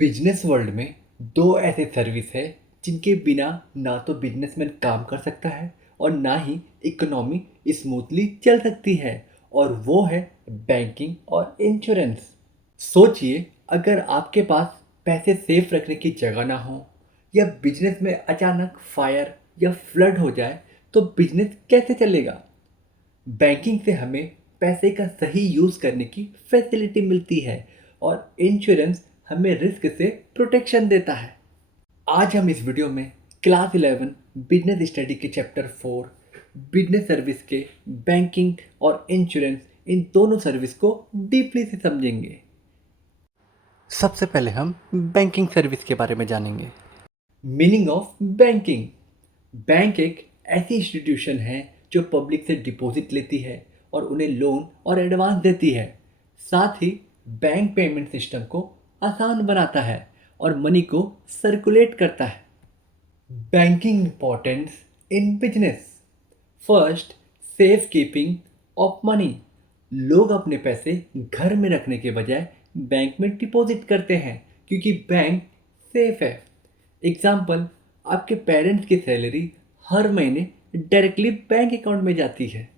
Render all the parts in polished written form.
Business world में दो ऐसे सर्विस है जिनके बिना ना तो बिजनेसमैन काम कर सकता है और ना ही इकोनॉमी स्मूथली चल सकती है। और वो है बैंकिंग और इंश्योरेंस। सोचिए, अगर आपके पास पैसे सेफ रखने की जगह ना हो या बिजनेस में अचानक फायर या फ्लड हो जाए तो बिजनेस कैसे चलेगा। बैंकिंग से हमें पैसे का सही यूज़ करने की फैसिलिटी मिलती है और इंश्योरेंस हमें रिस्क से प्रोटेक्शन देता है। आज हम इस वीडियो में क्लास 11 बिजनेस स्टडी के चैप्टर 4 बिजनेस सर्विस के बैंकिंग और इंश्योरेंस इन दोनों सर्विस को डीपली से समझेंगे। सबसे पहले हम बैंकिंग सर्विस के बारे में जानेंगे। Meaning of banking. बैंक एक ऐसी इंस्टीट्यूशन है जो पब्लिक से डिपॉजिट लेती है और उन्हें लोन और एडवांस देती है। साथ ही बैंक पेमेंट सिस्टम को आसान बनाता है और मनी को सर्कुलेट करता है। Banking importance in business. First, safe keeping of money. लोग अपने पैसे घर में रखने के बजाय बैंक में डिपॉजिट करते हैं क्योंकि बैंक सेफ है। एग्जाम्पल, आपके पेरेंट्स की सैलरी हर महीने डायरेक्टली बैंक अकाउंट में जाती है।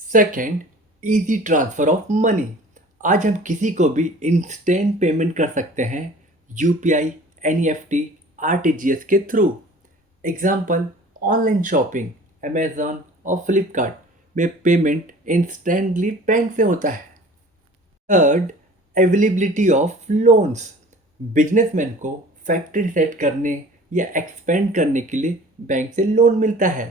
Second, easy transfer of money. आज हम किसी को भी इंस्टेंट पेमेंट कर सकते हैं यूपीआई, एनईएफटी, आरटीजीएस के through. Example, online shopping, Amazon और फ्लिपकार्ट में पेमेंट इंस्टेंटली बैंक से होता है। Third, availability of loans. Businessman को फैक्ट्री सेट करने या एक्सपेंड करने के लिए बैंक से लोन मिलता है।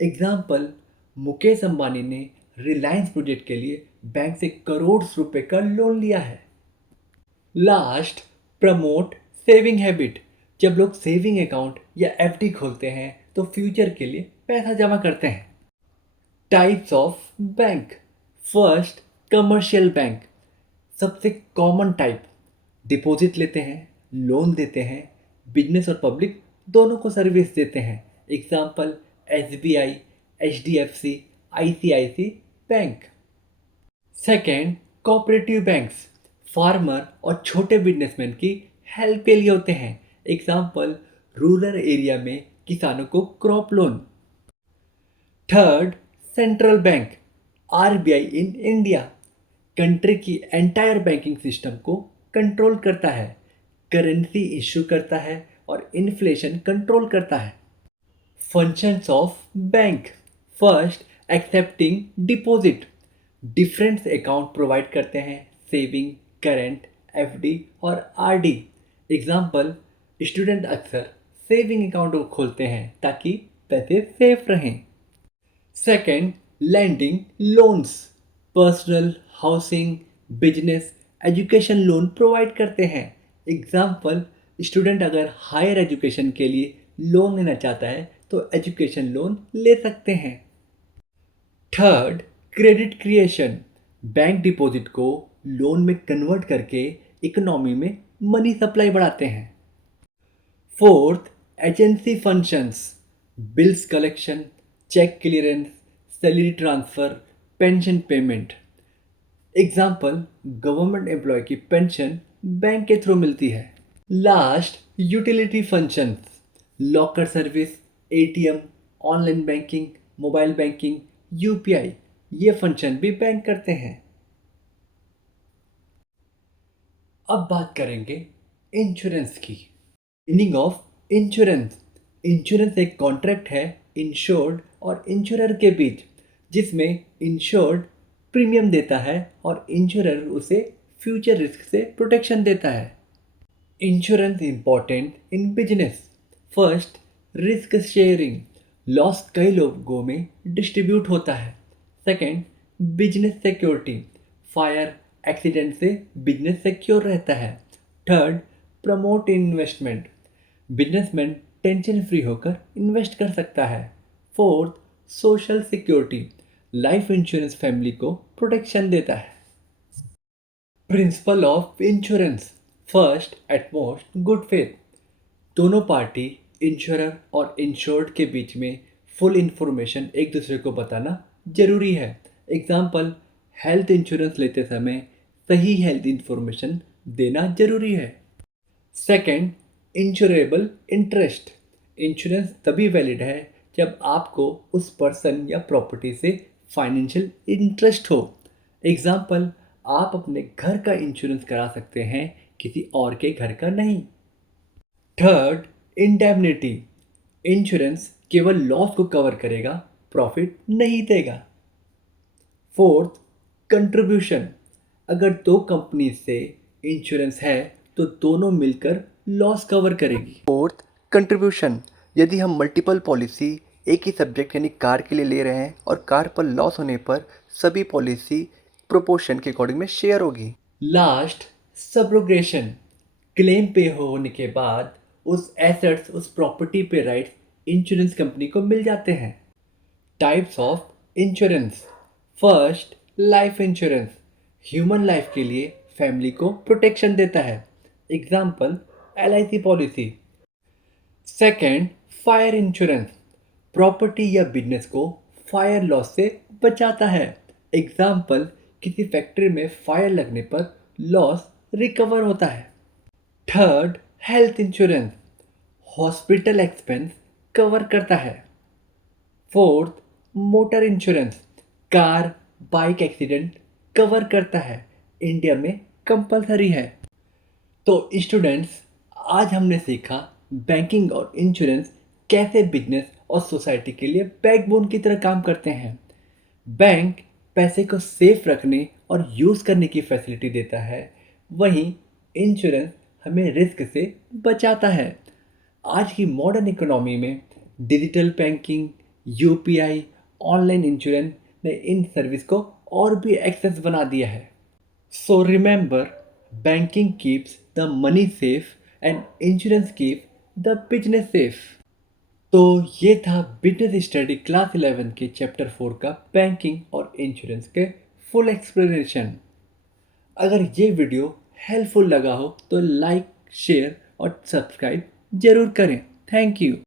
एग्जाम्पल, मुकेश अंबानी ने रिलायंस प्रोजेक्ट के लिए बैंक से करोड़ रुपए का लोन लिया है। Last, promote saving habit. जब लोग सेविंग अकाउंट या एफडी खोलते हैं तो फ्यूचर के लिए पैसा जमा करते हैं। Types of bank. First, commercial bank. सबसे कॉमन टाइप, डिपॉजिट लेते हैं, लोन देते हैं, बिजनेस और पब्लिक दोनों को सर्विस देते हैं। Example, SBI, HDFC, ICIC bank. Second, cooperative banks. Farmer और छोटे बिजनेसमैन की हेल्प के लिए होते हैं। एग्जाम्पल, रूरल एरिया में किसानों को crop loan. Third, central bank, RBI in India. Country की एंटायर बैंकिंग सिस्टम को कंट्रोल करता है, करेंसी इशू करता है और इन्फ्लेशन कंट्रोल करता है। Functions of bank. First, accepting deposit. Different account provide करते हैं, सेविंग, करेंट, एफडी और आरडी। एग्जाम्पल, स्टूडेंट अक्सर सेविंग अकाउंट खोलते हैं ताकि पैसे सेफ रहें। Second, lending loans. Personal, housing, business, education loan provide करते हैं। एग्जाम्पल, स्टूडेंट अगर हायर एजुकेशन के लिए लोन लेना चाहता है तो एजुकेशन लोन ले सकते हैं। Third, credit creation. Bank deposit को लोन में कन्वर्ट करके इकोनॉमी में मनी सप्लाई बढ़ाते हैं। Fourth, agency functions. Bills collection, cheque clearance, salary transfer, pension payment. Example, government employ की पेंशन बैंक के थ्रू मिलती है। Last, utility functions. Locker service, ATM, online banking, mobile banking, UPI, ये function भी bank करते हैं। अब बात करेंगे इंश्योरेंस की। Meaning of insurance. इंश्योरेंस एक कॉन्ट्रैक्ट है इंश्योर्ड और इंश्योरर के बीच, जिसमें इंश्योर्ड प्रीमियम देता है और इंश्योरर उसे फ्यूचर रिस्क से प्रोटेक्शन देता है। Insurance important in business. First, risk sharing. Loss कई लोगों में डिस्ट्रीब्यूट होता है। Second, business security. Fire, accident से बिजनेस सिक्योर रहता है। Third, promote investment. Businessman tension free होकर इन्वेस्ट कर सकता है। Fourth, social security. Life insurance family को प्रोटेक्शन देता है। Principle of insurance. First, utmost good faith. दोनों पार्टी, इंश्योरर और इंश्योर्ड के बीच में फुल इंफॉर्मेशन एक दूसरे को बताना जरूरी है। एग्जाम्पल, हेल्थ इंश्योरेंस लेते समय सही हेल्थ इंफॉर्मेशन देना जरूरी है। Second, insurable interest. इंश्योरेंस तभी वैलिड है जब आपको उस पर्सन या प्रॉपर्टी से फाइनेंशियल इंटरेस्ट हो। एग्जाम्पल, आप अपने घर का इंश्योरेंस करा सकते हैं, किसी और के घर का नहीं। Third, indemnity. इंश्योरेंस केवल लॉस को कवर करेगा, प्रॉफिट नहीं देगा। Fourth, contribution. अगर दो कंपनी से इंश्योरेंस है तो दोनों मिलकर लॉस कवर करेगी। Fourth, contribution. यदि हम मल्टीपल पॉलिसी एक ही सब्जेक्ट यानी कार के लिए ले रहे हैं और कार पर लॉस होने पर सभी पॉलिसी प्रोपोर्शन के अकॉर्डिंग में शेयर होगी। Last, subrogation. क्लेम पे होने के बाद उस एसेट्स, उस प्रॉपर्टी पे राइट्स इंश्योरेंस कंपनी को मिल जाते हैं। Types of insurance. First, life insurance. Human life के लिए फैमिली को प्रोटेक्शन देता है। Example, LIC policy. Second, fire insurance. Property या बिजनेस को फायर लॉस से बचाता है। एग्जाम्पल, किसी फैक्ट्री में फायर लगने पर लॉस रिकवर होता है। Third, health insurance. Hospital expense cover करता है। Fourth, motor insurance. Car, bike accident cover करता है, इंडिया में कंपलसरी है। तो स्टूडेंट्स, आज हमने सीखा बैंकिंग और इंश्योरेंस कैसे बिजनेस और सोसाइटी के लिए बैकबोन की तरह काम करते हैं। बैंक पैसे को सेफ रखने और यूज़ करने की फैसिलिटी देता है, वहीं इंश्योरेंस हमें रिस्क से बचाता है। आज की मॉडर्न इकोनॉमी में digital banking, UPI, online insurance ने इन सर्विस को और भी एक्सेस बना दिया है। So remember, banking keeps the money safe and insurance keep the business safe। तो ये था बिजनेस स्टडी क्लास 11 के चैप्टर 4 का बैंकिंग और इंश्योरेंस के फुल एक्सप्लेनेशन। अगर ये वीडियो हेल्पफुल लगा हो तो लाइक, शेयर और सब्सक्राइब जरूर करें। Thank you.